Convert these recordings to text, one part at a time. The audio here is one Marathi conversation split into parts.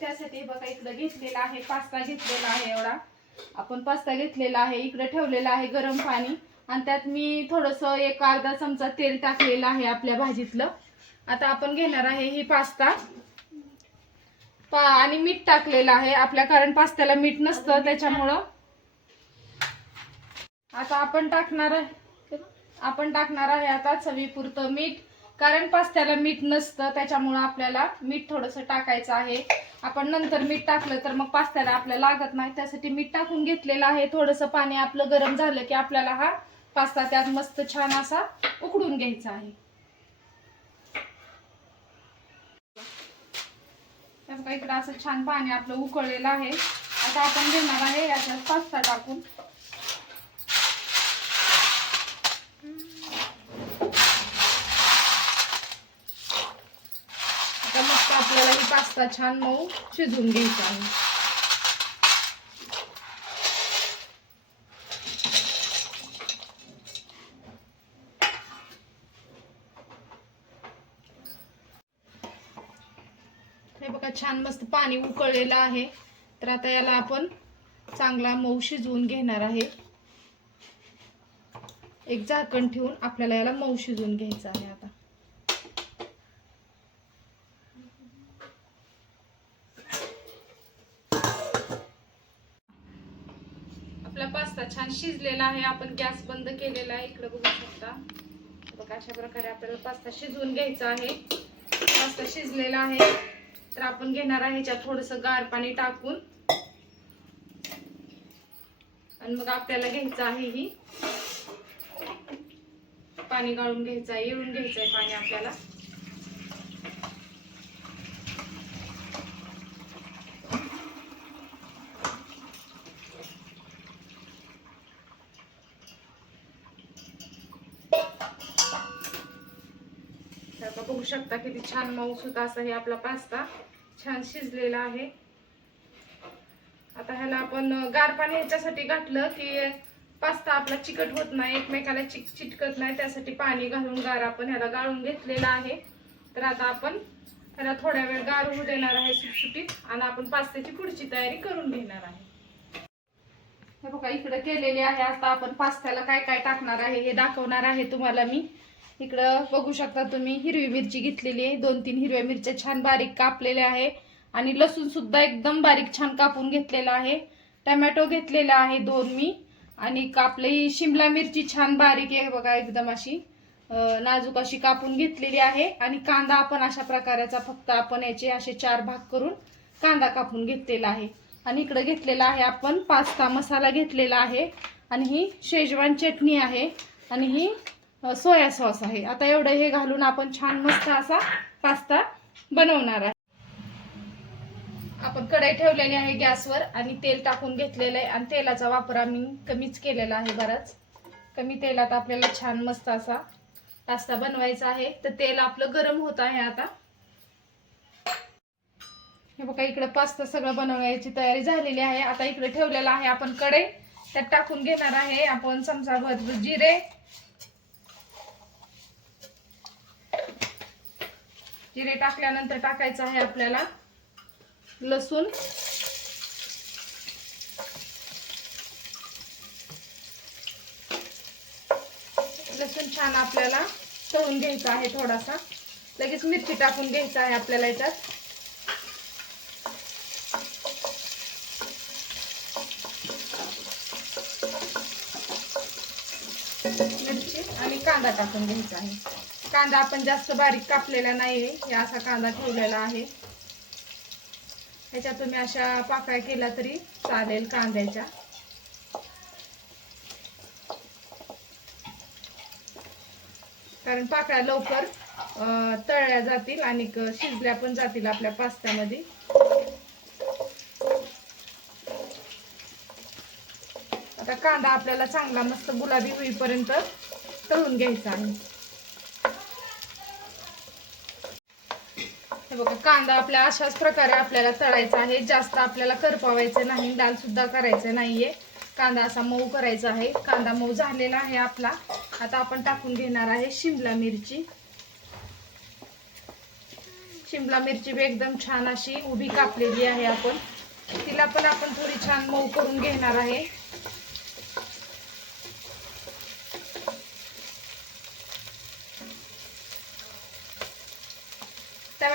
त्यासाठी बघा इकडं घेतलेला आहे पास्ता घेतलेला आहे एवढा. आपण पास्ता घेतलेला आहे इकडे ठेवलेला आहे गरम पाणी. आणि त्यात मी थोडस एक अर्धा चमचा तेल टाकलेलं आहे आपल्या भाजीतलं. आता आपण घेणार आहे ही पास्ता. पा आणि मीठ टाकलेलं आहे आपल्या कारण पास्त्याला मीठ नसतं त्याच्यामुळं. आता आपण टाकणार आहे आपण टाकणार आहे आता चवीपुरतं मीठ. कारण पास्त्याला मीठ नसतं त्याच्यामुळं आपल्याला मीठ थोडंसं टाकायचं आहे. आपण नंतर मीठ टाकलं तर मग पास्त्याला आपल्याला लागत नाही. त्यासाठी मीठ टाकून घेतलेलं आहे. थोडंसं पाणी आपलं गरम झालं की आपल्याला हा पास्ता त्यात मस्त छान असा उकडून घ्यायचा आहे. इकडं असं छान पाणी आपलं उकळलेलं आहे. आता आपण घेणार आहे याच्यात पास्ता टाकून. आता आपल्याला ही पास्ता छान मऊ शिजवून घ्यायचा आहे. हे बघा छान मस्त पाणी उकळलेलं आहे. तर आता याला आपण चांगला मऊ शिजवून घेणार आहे. एक झाकण ठेवून आपल्याला याला मऊ शिजवून घ्यायचं आहे आता आपला पास्ता छान शिजलेला आहे. आपण गॅस बंद केलेला आहे. इकडे बघू शकता. बघा अशा प्रकारे आपल्याला पास्ता शिजवून घ्यायचा आहे. पास्ता शिजलेला आहे. तर आपण घेणार आहे ह्याच्यात थोडस गार पाणी टाकून. आणि मग आपल्याला घ्यायचं आहे ही. पाणी गाळून घ्यायचं आहे. येळून घ्यायचं आहे पाणी आपल्याला. तर आता बघू शकता किती छान मऊसूत असा हे आपला पास्ता छान शिजलेला आहे. आता ह्याला आपण गार पाणी ह्याच्यासाठी घातलं की पास्ता आपला चिकट होत नाही एकमेकाला चिक चिटकत नाही त्यासाठी पाणी घालून गार आपण ह्याला गाळून घेतलेला आहे. तर आता आपण ह्याला थोड्या वेळ गार होऊ देणार आहे सुटसुटीत आणि आपण पास्त्याची पुढची तयारी करून घेणार आहे. हे बघा इकडे केलेले आहे. आता आपण पास्त्याला काय काय टाकणार आहे हे दाखवणार आहे तुम्हाला मी. इकडं बघू शकता तुम्ही हिरवी मिरची घेतलेली आहे. दोन तीन हिरव्या मिरच्या छान बारीक कापलेल्या आहे. आणि लसूण सुद्धा एकदम बारीक छान कापून घेतलेला आहे. टमॅटो घेतलेला आहे दोन मी. आणि कापली शिमला मिरची छान बारीक आहे बघा एकदम अशी. नाजूक अशी कापून घेतलेली आहे. आणि कांदा आपण अशा प्रकाराचा फक्त आपण याचे असे चार भाग करून कांदा कापून घेतलेला आहे. आणि इकडं घेतलेला आहे आपण पास्ता मसाला घेतलेला आहे. आणि ही शेजवान चटणी आहे. आणि ही सोया सॉस आहे. आता एवढं हे घालून आपण छान मस्त असा पास्ता बनवणार आहे. आपण कढई ठेवलेली आहे गॅसवर आणि तेल टाकून घेतलेलं आहे आणि तेलाचा वापर आम्ही कमीच केलेला आहे बराच. कमी तेलात आपल्याला छान मस्त असा पास्ता बनवायचा आहे. तर तेल आपलं गरम होत आहे आता. हे बघा इकडे पास्ता सगळं बनवण्याची तयारी झालेली आहे. आता इकडे ठेवलेला आहे आपण कढई. त्यात टाकून घेणार आहे आपण चमचाभर जिरे जिरे टाकल्यानंतर टाकायचं आहे आपल्याला लसूण. लसूण छान आपल्याला तळून घ्यायचा आहे थोडासा. लगेच मिरची टाकून घ्यायचा आहे आपल्याला याच्यात. मिरची आणि कांदा टाकून घ्यायचा आहे. कांदा आपण जास्त बारीक कापलेला नाहीये. हे असा कांदा ठेवलेला आहे. ह्याच्या तुम्ही अशा पाकळ्या केल्या तरी चालेल कांद्याच्या. कारण पाकळ्या लवकर तळल्या जातील आणि शिजल्या पण जातील आपल्या पास्त्यामध्ये. आता कांदा आपल्याला चांगला मस्त गुलाबी होईपर्यंत तळून घ्यायचा आहे बघा. कांदा आपल्या अशाच प्रकारे आपल्याला तळायचा आहे. जास्त आपल्याला करपावायचं नाही. लाल सुद्धा करायचं नाहीये. कांदा असा मऊ करायचा आहे. कांदा मऊ झालेला आहे आपला. आता आपण टाकून घेणार आहे शिमला मिरची. शिमला मिरची बी एकदम छान अशी उभी कापलेली आहे आपण. तिला पण आपण थोडी छान मऊ करून घेणार आहे.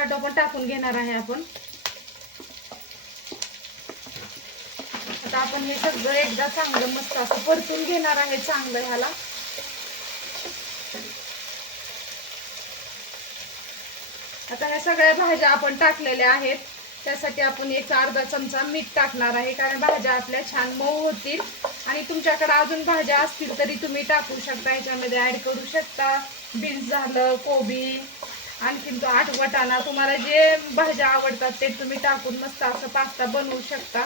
टोमॅटो पण टाकून घेणार आहे आपण. आता आपण हे सगळं एकदा चांगलं मस्त असं परतून घेणार आहे चांगलं ह्याला. आता ह्या सगळ्या भाज्या आपण टाकलेल्या आहेत. त्यासाठी आपण एक अर्धा चमचा मीठ टाकणार आहे कारण भाज्या आपल्या छान मऊ होतील. आणि तुमच्याकडे अजून भाज्या असतील तरी तुम्ही टाकू शकता ह्याच्यामध्ये ऍड करू शकता. बीन्स झालं कोबी आणखीन तो आठ वटाणा तुम्हाला जे भाज्या आवडतात ते तुम्ही टाकून मस्त असं पास्ता बनवू शकता.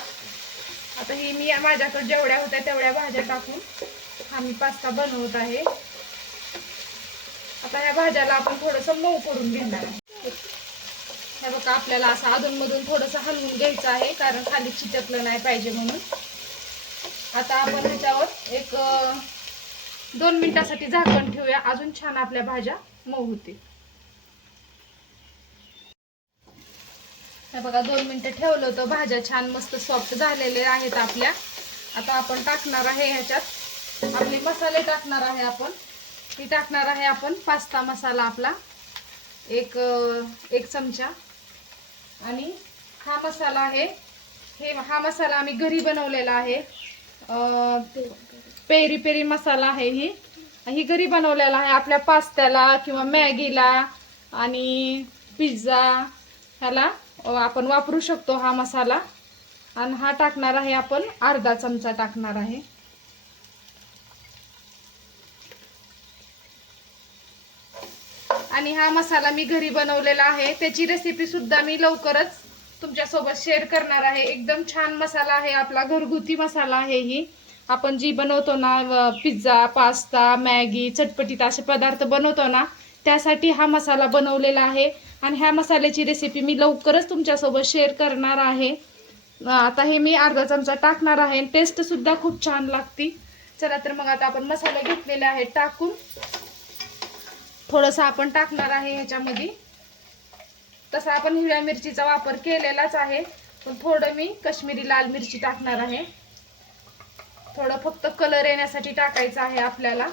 आता ही मी माझ्याकडे जेवढ्या होत्या तेवढ्या भाज्या टाकून हा मी पास्ता बनवत आहे. आता ह्या भाज्याला आपण थोडंसं मऊ करून घेणार आहे हे बघा आपल्याला असं अधूनमधून थोडंसं हलवून घ्यायचं आहे कारण खाली चिटकलं नाही पाहिजे म्हणून. आता आपण ह्याच्यावर एक दोन मिनिटासाठी झाकण ठेवूया. अजून छान आपल्या भाज्या मऊ होतील. हे बघा दोन मिनटं ठेवलं होतं. भाज्या छान मस्त सॉफ्ट झालेले आहेत आपल्या. आता आपण टाकणार आहे ह्याच्यात. आपले मसाले टाकणार आहे आपण. ही टाकणार आहे आपण पास्ता मसाला आपला. एक एक चमचा. आणि हा मसाला आहे. हे हा मसाला आम्ही घरी बनवलेला आहे. पेरी पेरी मसाला आहे ही. ही घरी बनवलेला आहे आपल्या पास्त्याला किंवा मॅगीला आणि पिझ्झा ह्याला. आपण वापरू शकतो हा मसाला. आणि हा टाकणार आहे आपण अर्धा चमचा टाकणार आहे. आणि हा मसाला मी घरी बनवलेला आहे. त्याची रेसिपी सुद्धा मी लवकरच तुमच्यासोबत शेअर करणार आहे. एकदम छान मसाला आहे आपला. घरगुती मसाला आहे ही. आपण जी बनवतो ना पिझ्झा पास्ता मॅगी चटपटीत असे पदार्थ बनवतो ना त्यासाठी हा मसाला बनवलेला आहे. आणि ह्या मसाल्याची रेसिपी मी लवकरच तुमच्यासोबत शेअर करणार आहे. आता हे मी अर्धा चमचा टाकणार आहे टेस्टसुद्धा खूप छान लागती. चला तर मग आता आपण मसाले घेतलेले आहेत टाकून. थोडंसं आपण टाकणार आहे ह्याच्यामध्ये. तसा आपण हिरव्या मिरचीचा वापर केलेलाच आहे. पण थोडं मी कश्मीरी लाल मिरची टाकणार आहे. थोडं फक्त कलर येण्यासाठी टाकायचं आहे आपल्याला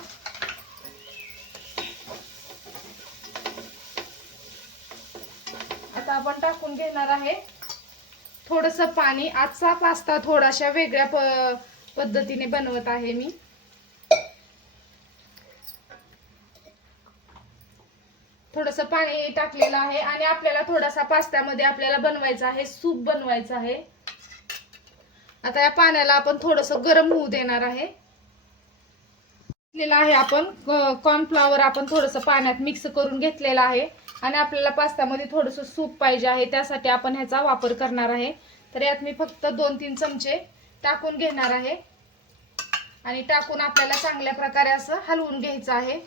आता आपण टाकून घेणार आहे. थोडस पाणी आजचा पास्ता थोडाशा वेगळ्या प पद्धतीने बनवत आहे मी. थोडस पाणी टाकलेलं आहे आणि आपल्याला थोडासा पास्त्यामध्ये आपल्याला बनवायचा आहे सूप बनवायचं आहे. आता या पाण्याला आपण थोडस गरम होऊ देणार आहे. घेतलेला आहे आपण. कॉर्नफ्लॉवर आपण थोडंसं पाण्यात मिक्स करून घेतलेलं आहे. आणि आपल्याला पास्त्यामध्ये थोडंसं सूप पाहिजे आहे. त्यासाठी आपण ह्याचा वापर करणार आहे. तर यात मी फक्त दोन तीन चमचे टाकून घेणार आहे. आणि टाकून आपल्याला चांगल्या प्रकारे असं हलवून घ्यायचं आहे.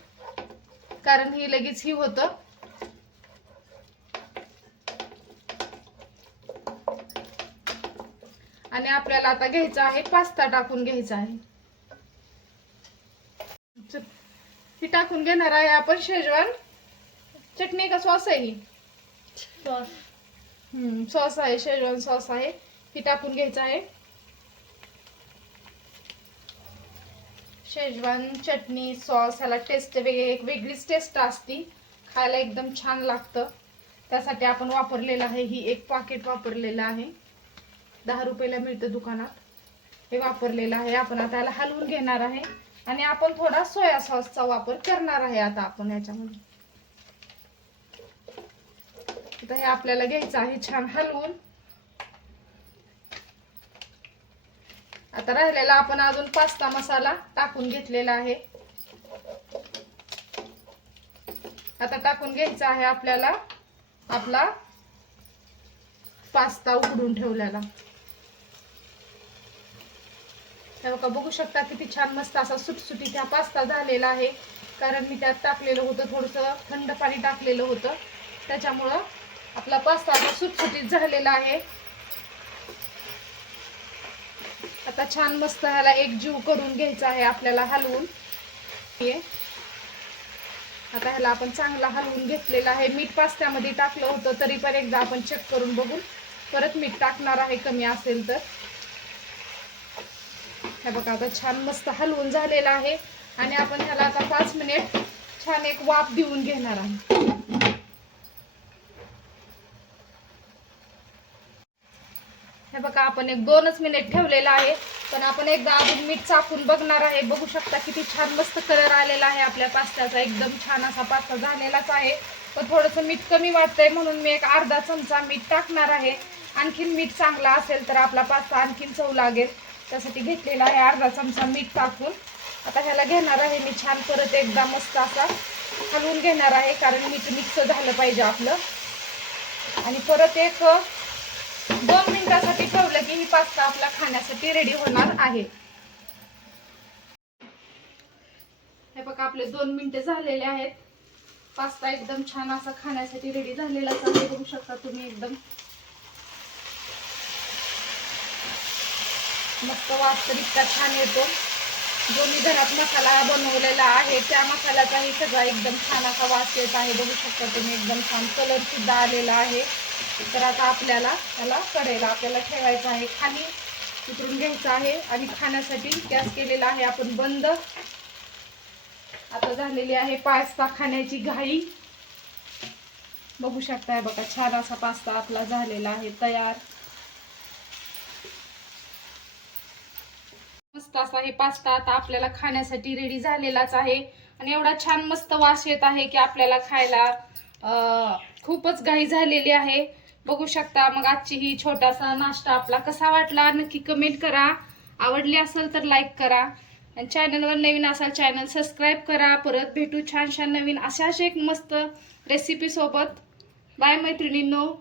कारण ही लगेच ही होतं. आणि आपल्याला आता घ्यायचं आहे पास्ता टाकून घ्यायचा आहे चल. ही टाकून घेणार आहे आपण शेजवान. चटणी का सॉस आहे ही? हम्म सॉस आहे शेजवान सॉस आहे. ही टाकून घ्यायचं आहे. शेजवान चटणी सॉस ह्याला टेस्ट वेगळी एक वेगळीच टेस्ट असती. खायला एकदम छान लागतं. त्यासाठी आपण वापरलेलं आहे ही एक पाकिट वापरलेलं आहे. दहा रुपयाला मिळतं दुकानात. हे वापरलेलं आहे. आपण आता याला हलवून घेणार आहे. आणि आपण थोडा सोया सॉसचा वापर करणार आहे आता आपण याच्यामध्ये. आता हे आपल्याला घ्यायचं आहे छान हलवून. आता राहिलेला आपण अजून पास्ता मसाला टाकून घेतलेला आहे. आता टाकून घ्यायचा आहे आपल्याला आपला पास्ता उघडून ठेवलेला. हे बघा बघू शकता किती छान मस्त असा सुटसुटीत हा पास्ता झालेला आहे. कारण मी त्यात टाकलेलं होतं थोडंसं थंड पाणी टाकलेलं होतं. त्याच्यामुळं आपला पास्ता आता सुटसुटीत झालेला आहे. आता छान मस्त ह्याला एक जीव करून घ्यायचा आहे आपल्याला हलवून. आता ह्याला आपण चांगला हलवून घेतलेला आहे. मीठ पास्त्यामध्ये टाकलं होतं तरी पण एकदा आपण चेक करून बघून परत मीठ टाकणार आहे कमी असेल तर. हे बघा आता छान मस्त हलवून झालेलं आहे. आणि आपण ह्याला आता पाच मिनिट छान एक वाफ देऊन घेणार आहे हे बघा आपण एक दोनच मिनिट ठेवलेलं आहे. पण आपण एकदा अजून मीठ चाकून बघणार आहे. बघू शकता किती छान मस्त कलर आलेला आहे आपल्या पास्त्याचा. एकदम छान असा पास्ता झालेलाच आहे. पण थोडंसं मीठ कमी वाटतंय म्हणून मी एक अर्धा चमचा मीठ टाकणार आहे. आणखीन मीठ चांगला असेल तर आपला पास्ता आणखीन चव लागेल. त्यासाठी घेतलेला आहे अर्धा चमचा मीठ टाकून. आता ह्याला घेणार आहे मी छान परत एकदा मस्त असा हलवून घेणार आहे कारण मीठ मिक्स झालं पाहिजे आपलं. आणि परत एक दोन मिनिटासाठी ठेवलं की ही पास्ता आपला खाण्यासाठी रेडी होणार आहे. हे बघा आपले दोन मिनिटे झालेले आहेत. पास्ता एकदम छान असा खाण्यासाठी रेडी झालेला आहे. बघू शकता तुम्ही एकदम. मस्त वास तर इतका छान येतो जो मी घरात मसाला बनवलेला आहे त्या मसाल्याचाही सगळा एकदम छान असा वास येत आहे. बघू शकता तुम्ही एकदम छान कलर सुद्धा आलेला आहे. तर आता आपल्याला त्याला कडेला आपल्याला ठेवायचं आहे. खाली उतरून घ्यायचं आहे आणि खाण्यासाठी गॅस केलेला आहे आपण बंद. आता झालेली आहे पास्ता खाण्याची घाई. बघू शकताय बघा छान असा पास्ता आपला झालेला आहे तयार. मस्त असा हे पास्ता आता आपल्याला खाण्यासाठी रेडी झालेलाच आहे. आणि एवढा छान मस्त वास येत आहे की आपल्याला खायला खूपच घाई झालेली आहे. बघू शकता मग आजची ही छोटासा नाश्ता आपला कसा वाटला नक्की कमेंट करा. आवडली असेल तर लाईक करा. आणि चॅनलवर नवीन असाल चॅनल सबस्क्राईब करा. परत भेटू छान छान नवीन अशाच एक मस्त रेसिपी सोबत. बाय मैत्रिणींनो.